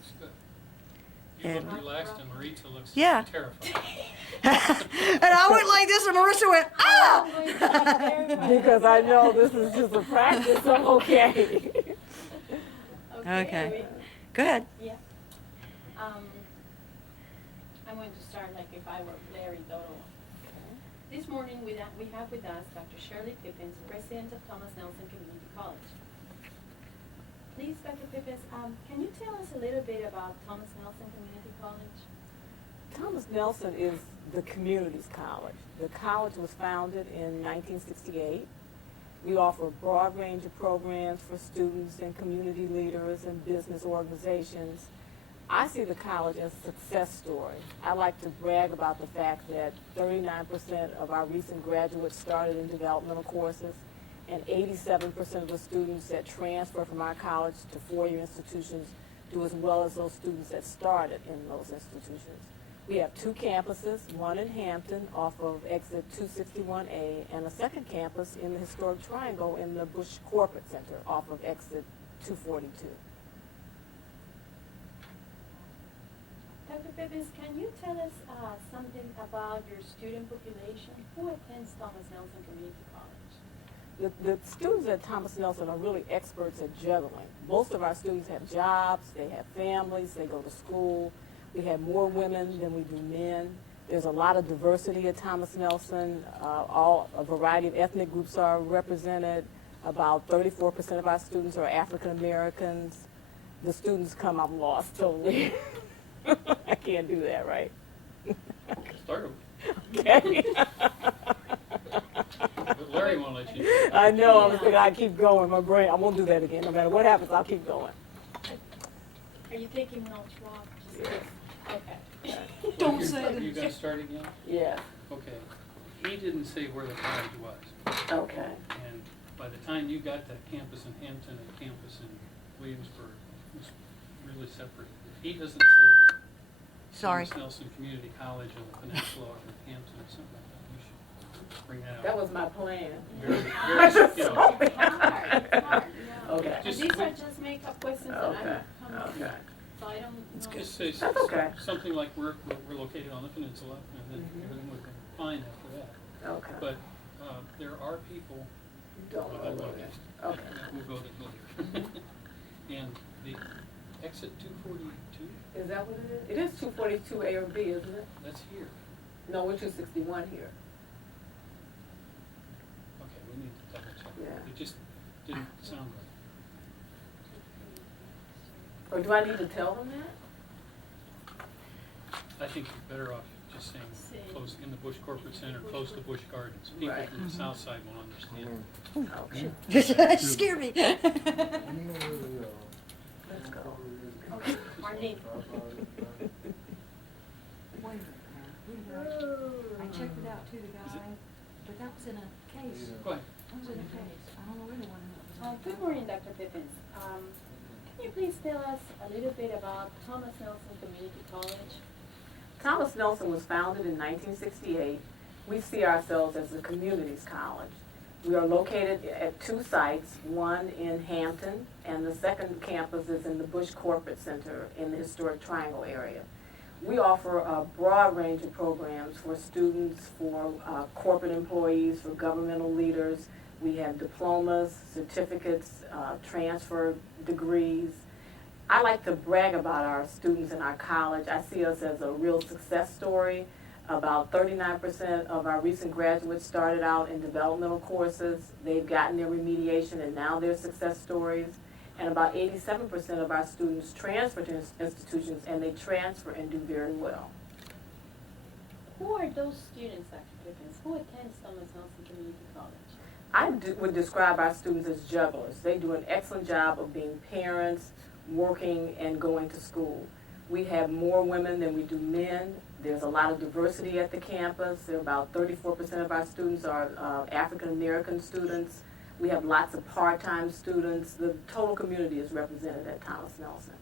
Looks good. You And look relaxed and Maritza looks yeah. terrified. And I went like this and Marissa went, ah! Because I know this is just a practice, so okay. Okay. Go ahead. Yeah. I'm going to start like if I were Larry Dodo. This morning we have with us Dr. Shirley Pippins, President of Thomas Nelson Community College. Please, Dr. Pippins, can you tell us a little bit about Thomas Nelson Community College? Thomas Nelson is the community's college. The college was founded in 1968. We offer a broad range of programs for students and community leaders and business organizations. I see the college as a success story. I like to brag about the fact that 39% of our recent graduates started in developmental courses, and 87% of the students that transfer from our college to four-year institutions do as well as those students that started in those institutions. We have two campuses, one in Hampton off of exit 261A, and a second campus in the historic Triangle in the Bush Corporate Center off of exit 242. Dr. Pippins, can you tell us something about your student population? Who attends Thomas Nelson Community College? The students at Thomas Nelson are really experts at juggling. Most of our students have jobs, they have families, they go to school. We have more women than we do men. There's a lot of diversity at Thomas Nelson. A variety of ethnic groups are represented. About 34% of our students are African Americans. The students come, I'm lost totally. I can't do that, right? Start over. Okay. But Larry won't let you. I know, I was thinking I keep going. My brain, I won't do that again. No matter what happens, I'll keep going. Are you taking notes, Rob? Yes. Okay. Don't say that. You gonna start again? Yeah. Okay. He didn't say where the college was. Okay. And by the time you got that campus in Hampton and campus in Williamsburg, it was really separate. If he doesn't say Sorry. Thomas Nelson Community College on the Peninsula or in Hampton or something like that, you should bring that out. That was my plan. Very, I very, just you know, saw It's hard, yeah. Okay. And these are just make-up questions that Okay. I'm coming Okay. so I don't know. just say That's okay. something like we're located on the peninsula, and then Mhm. everything would be fine after that. Okay. But there are people. Don't Well, know I will what it just- is. Okay. We'll go there later. And the exit 242, Is that what it is? It is 242 A or B, isn't it? that's here. No, we're 261 here. Okay, we need to double check. Yeah. It just didn't sound right. Or do I need to tell them that? I think you're better off just saying close in the Bush Corporate Center, close to Bush Gardens. People Right. from the south side won't understand. Okay. Scare me. Let's go. Okay, Marlene. I checked it out too, the guy, but that was in a case. Go ahead. That was in a case. I don't know really what it was. Good morning, Dr. Pippins. Can you please tell us a little bit about Thomas Nelson Community College? Thomas Nelson was founded in 1968. We see ourselves as the community's college. We are located at two sites, one in Hampton, and the second campus is in the Bush Corporate Center in the historic Triangle area. We offer a broad range of programs for students, for corporate employees, for governmental leaders. We have diplomas, certificates, transfer degrees. I like to brag about our students in our college. I see us as a real success story. About 39% of our recent graduates started out in developmental courses. They've gotten their remediation and now they're success stories. And about 87% of our students transfer to institutions, and they transfer and do very well. Who are those students, Dr. Pippins? Who attends Thomas Nelson Community College? I would describe our students as jugglers. They do an excellent job of being parents, working, and going to school. We have more women than we do men. There's a lot of diversity at the campus. There are about 34% of our students are African American students. We have lots of part-time students. The total community is represented at Thomas Nelson.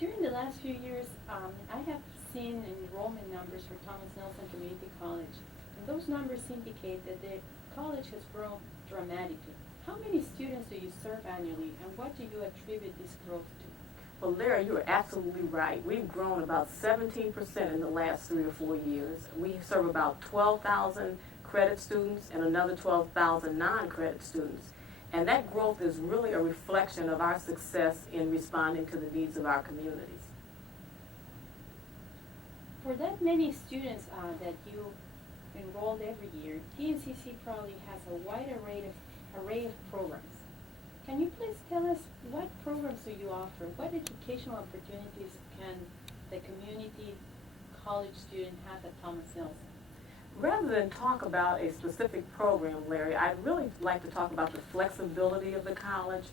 During the last few years, I have seen enrollment numbers for Thomas Nelson Community College, and those numbers indicate that the college has grown dramatically. How many students do you serve annually, and what do you attribute this growth to? Well, Larry, you are absolutely right. We've grown about 17% in the last 3 or 4 years. We serve about 12,000 credit students and another 12,000 non-credit students. And that growth is really a reflection of our success in responding to the needs of our communities. For that many students that you enrolled every year, TNCC probably has a wide array of programs. Can you please tell us what programs do you offer? What educational opportunities can the community college student have at Thomas Nelson? Rather than talk about a specific program, Larry, I'd really like to talk about the flexibility of the college.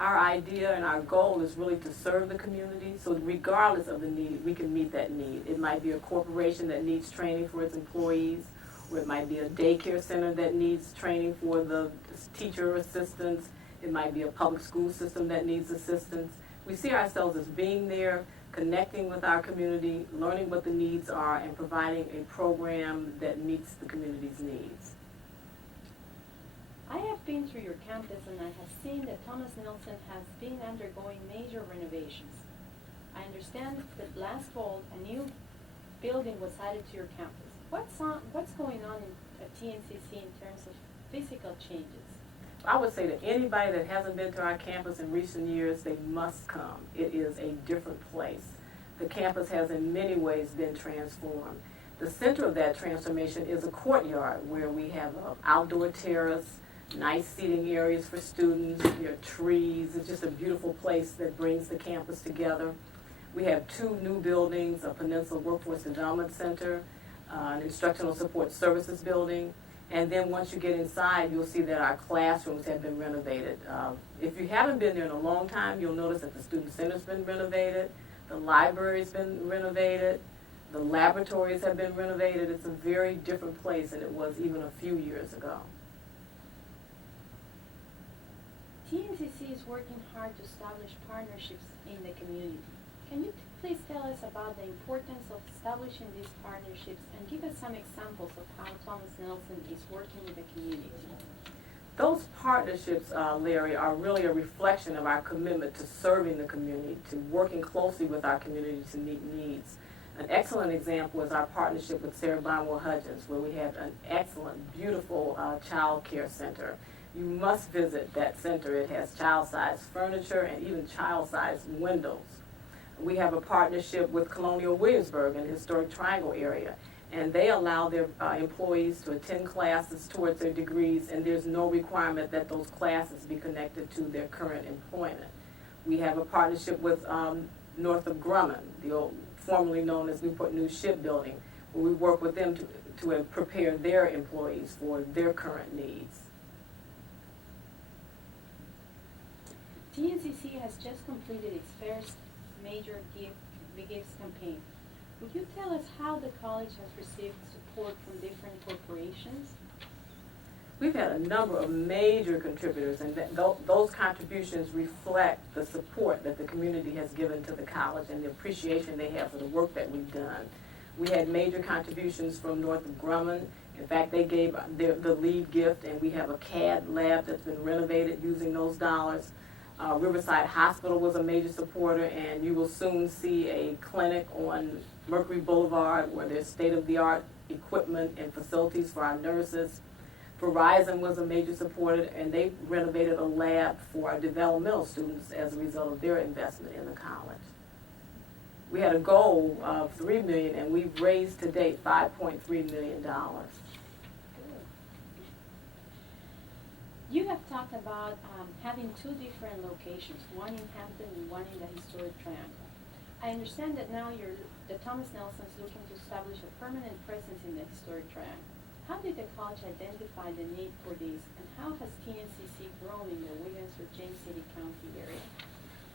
Our idea and our goal is really to serve the community, so regardless of the need, we can meet that need. It might be a corporation that needs training for its employees, or it might be a daycare center that needs training for the teacher assistants. It might be a public school system that needs assistance. We see ourselves as being there, connecting with our community, learning what the needs are, and providing a program that meets the community's needs. I have been through your campus and I have seen that Thomas Nelson has been undergoing major renovations. I understand that last fall a new building was added to your campus. What's going on at TNCC in terms of physical changes? I would say to anybody that hasn't been to our campus in recent years, they must come. It is a different place. The campus has in many ways been transformed. The center of that transformation is a courtyard where we have an outdoor terrace, nice seating areas for students, there are trees. It's just a beautiful place that brings the campus together. We have 2 new buildings, a Peninsula Workforce Development Center, an Instructional Support Services building. And then once you get inside, you'll see that our classrooms have been renovated. If you haven't been there in a long time, you'll notice that the Student Center's been renovated, the library's been renovated, the laboratories have been renovated. It's a very different place than it was even a few years ago. TNCC is working hard to establish partnerships in the community. Can you please tell us about the importance of establishing these partnerships and give us some examples of how Thomas Nelson is working with the community? Those partnerships, Larry, are really a reflection of our commitment to serving the community, to working closely with our community to meet needs. An excellent example is our partnership with Sarah Barnwell Hudgens, where we have an excellent, beautiful child care center. You must visit that center. It has child-sized furniture and even child-sized windows. We have a partnership with Colonial Williamsburg in the Historic Triangle area, and they allow their employees to attend classes towards their degrees, and there's no requirement that those classes be connected to their current employment. We have a partnership with Northrop Grumman, the old, formerly known as Newport News Shipbuilding, where we work with them to prepare their employees for their current needs. TNCC has just completed its first major gifts campaign. Would you tell us how the college has received support from different corporations? We've had a number of major contributors, and those contributions reflect the support that the community has given to the college and the appreciation they have for the work that we've done. We had major contributions from Northrop Grumman. In fact, they gave the lead gift, and we have a CAD lab that's been renovated using those dollars. Riverside Hospital was a major supporter, and you will soon see a clinic on Mercury Boulevard where there's state-of-the-art equipment and facilities for our nurses. Verizon was a major supporter, and they renovated a lab for our developmental students as a result of their investment in the college. We had a goal of $3 million, and we've raised to date $5.3 million. You have talked about having 2 different locations, one in Hampton and one in the Historic Triangle. I understand that now the Thomas Nelson is looking to establish a permanent presence in the Historic Triangle. How did the college identify the need for this, and how has TNCC grown in the Williamsburg-James City County area?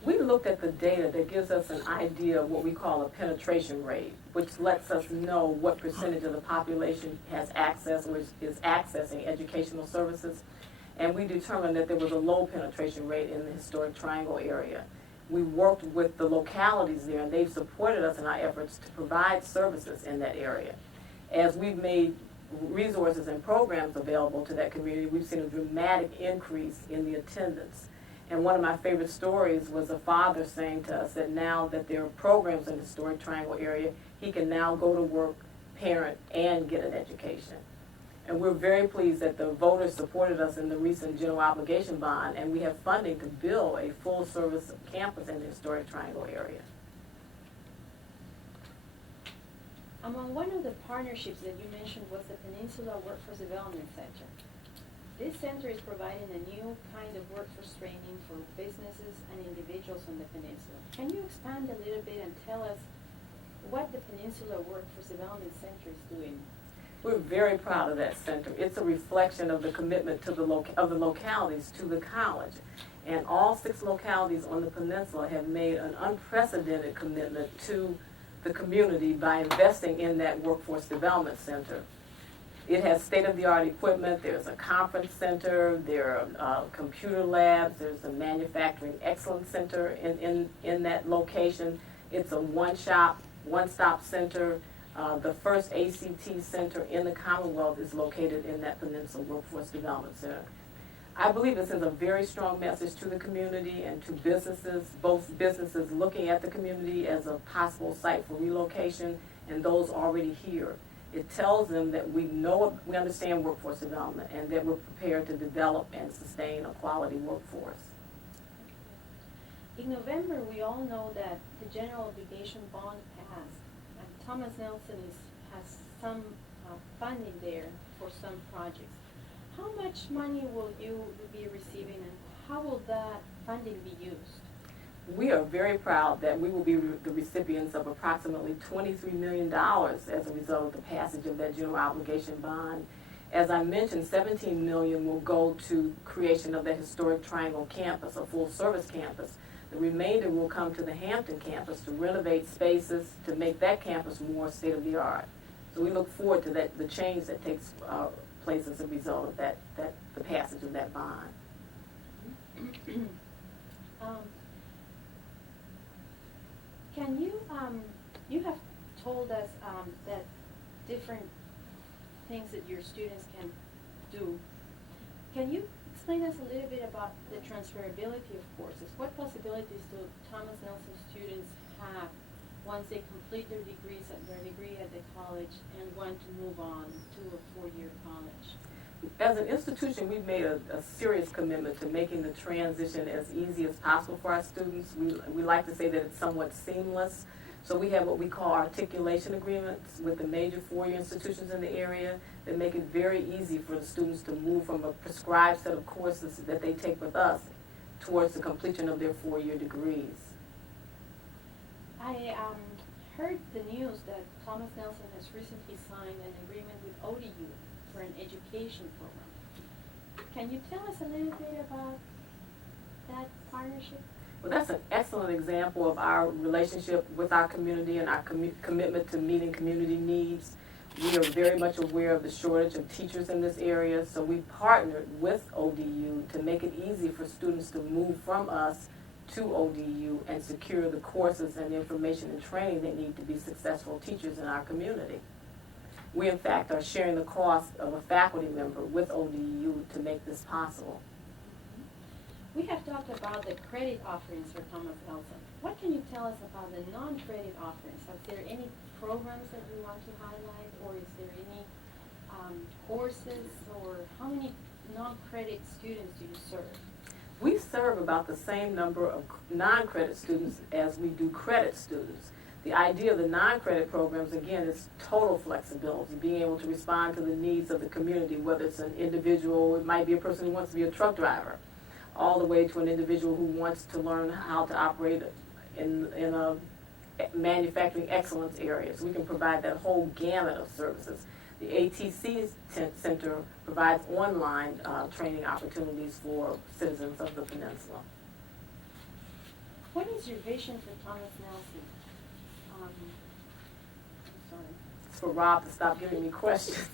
We looked at the data that gives us an idea of what we call a penetration rate, which lets us know what percentage of the population has access or is accessing educational services. And we determined that there was a low penetration rate in the Historic Triangle area. We worked with the localities there, and they've supported us in our efforts to provide services in that area. As we've made resources and programs available to that community, we've seen a dramatic increase in the attendance. And one of my favorite stories was a father saying to us that now that there are programs in the historic triangle area, he can now go to work, parent, and get an education. And we're very pleased that the voters supported us in the recent general obligation bond, and we have funding to build a full-service campus in the historic triangle area. Among one of the partnerships that you mentioned was the Peninsula Workforce Development Center. This center is providing a new kind of workforce training for businesses and individuals on the peninsula. Can you expand a little bit and tell us what the Peninsula Workforce Development Center is doing? We're very proud of that center. It's a reflection of the commitment to the localities to the college. And all 6 localities on the peninsula have made an unprecedented commitment to the community by investing in that workforce development center. It has state-of-the-art equipment. There's a conference center, there are computer labs, there's a manufacturing excellence center in that location. It's a one-stop center. The first ACT center in the Commonwealth is located in that Peninsula Workforce Development Center. I believe this is a very strong message to the community and to businesses, both businesses looking at the community as a possible site for relocation and those already here. It tells them that we understand workforce development and that we're prepared to develop and sustain a quality workforce. In November, we all know that the general obligation bond passed, and Thomas Nelson has some funding there for some projects. How much money will you be receiving, and how will that funding be used? We are very proud that we will be the recipients of approximately $23 million as a result of the passage of that general obligation bond. As I mentioned, $17 million will go to creation of the historic Triangle campus, a full-service campus. The remainder will come to the Hampton campus to renovate spaces to make that campus more state-of-the-art. So we look forward to the change that takes place as a result of the passage of that bond. Can you, you have told us that different things that your students can do. Can you explain us a little bit about the transferability of courses? What possibilities do Thomas Nelson students have once they complete their degree at the college and want to move on to a 4-year college? As an institution, we've made a serious commitment to making the transition as easy as possible for our students. We like to say that it's somewhat seamless. So we have what we call articulation agreements with the major 4-year institutions in the area that make it very easy for the students to move from a prescribed set of courses that they take with us towards the completion of their 4-year degrees. I heard the news that Thomas Nelson has recently signed an agreement with ODU for an education program. Can you tell us a little bit about that partnership? Well, that's an excellent example of our relationship with our community and our commitment to meeting community needs. We are very much aware of the shortage of teachers in this area, so we partnered with ODU to make it easy for students to move from us to ODU and secure the courses and information and training they need to be successful teachers in our community. We, in fact, are sharing the cost of a faculty member with ODU to make this possible. We have talked about the credit offerings for Thomas Nelson. What can you tell us about the non-credit offerings? Are there any programs that you want to highlight, or is there any courses, or how many non-credit students do you serve? We serve about the same number of non-credit students as we do credit students. The idea of the non-credit programs, again, is total flexibility, being able to respond to the needs of the community, whether it's an individual, it might be a person who wants to be a truck driver, all the way to an individual who wants to learn how to operate in a manufacturing excellence area. So we can provide that whole gamut of services. The ATC Center provides online training opportunities for citizens of the peninsula. What is your vision for Thomas Nelson? I'm sorry. It's for Rob to stop giving me questions.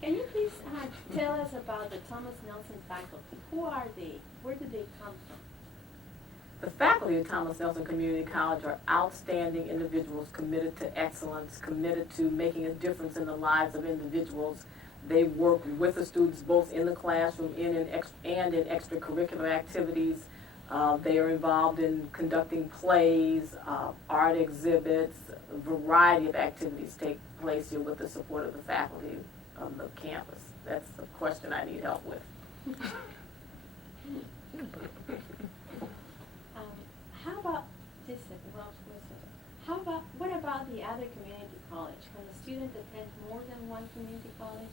Can you please tell us about the Thomas Nelson faculty? Who are they? Where do they come from? The faculty of Thomas Nelson Community College are outstanding individuals committed to excellence, committed to making a difference in the lives of individuals They work with the students both in the classroom and in extracurricular activities. They are involved in conducting plays, art exhibits, a variety of activities take place here with the support of the faculty of the campus. That's the question I need help with. How about this? What about the other community college? Can a student attend more than one community college?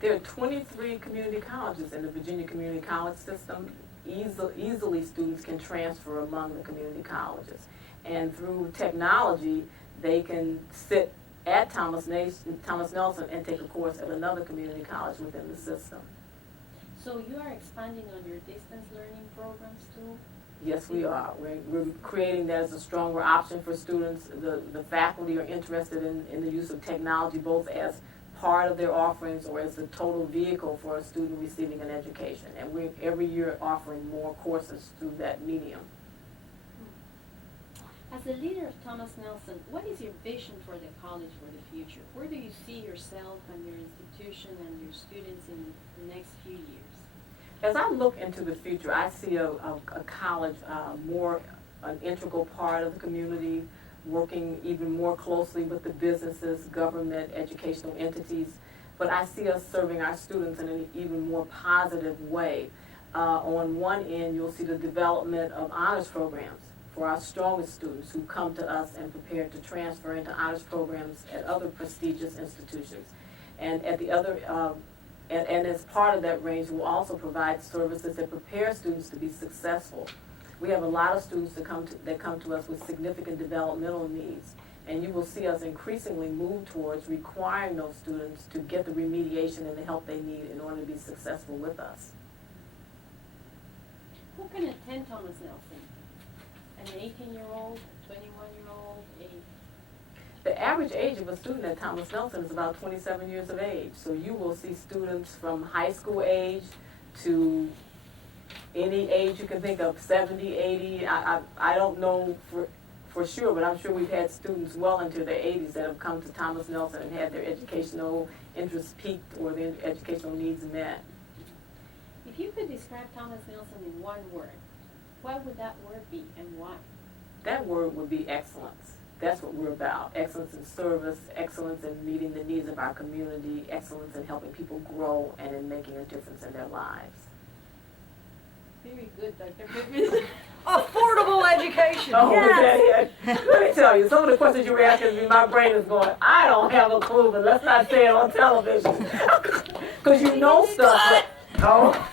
There are 23 community colleges in the Virginia Community College system. Easily students can transfer among the community colleges. And through technology, they can sit at Thomas Nelson and take a course at another community college within the system. So you are expanding on your distance learning programs too? Yes, we are. We're creating that as a stronger option for students. The faculty are interested in the use of technology both as part of their offerings or as the total vehicle for a student receiving an education. And we're every year offering more courses through that medium. As the leader of Thomas Nelson, what is your vision for the college for the future? Where do you see yourself and your institution and your students in the next few years? As I look into the future, I see a college more an integral part of the community, working even more closely with the businesses, government, educational entities. But I see us serving our students in an even more positive way. On one end, you'll see the development of honors programs for our strongest students who come to us and prepare to transfer into honors programs at other prestigious institutions. And at the other, and as part of that range, we'll also provide services that prepare students to be successful. We have a lot of students that come to us with significant developmental needs, and you will see us increasingly move towards requiring those students to get the remediation and the help they need in order to be successful with us. Who can attend Thomas Nelson? An 18-year-old, a 21-year-old, The average age of a student at Thomas Nelson is about 27 years of age. So you will see students from high school age to any age you can think of, 70, 80. I don't know for sure, but I'm sure we've had students well into their 80s that have come to Thomas Nelson and had their educational interests piqued or their educational needs met. If you could describe Thomas Nelson in one word, what would that word be and why? That word would be excellence. That's what we're about. Excellence in service, excellence in meeting the needs of our community, excellence in helping people grow and in making a difference in their lives. Very good, Dr. Pippins. Affordable education. Oh, Yes. yeah. Let me tell you, some of the questions you were asking me, my brain is going, I don't have a clue, but let's not say it on television. Because you know stuff. But, oh.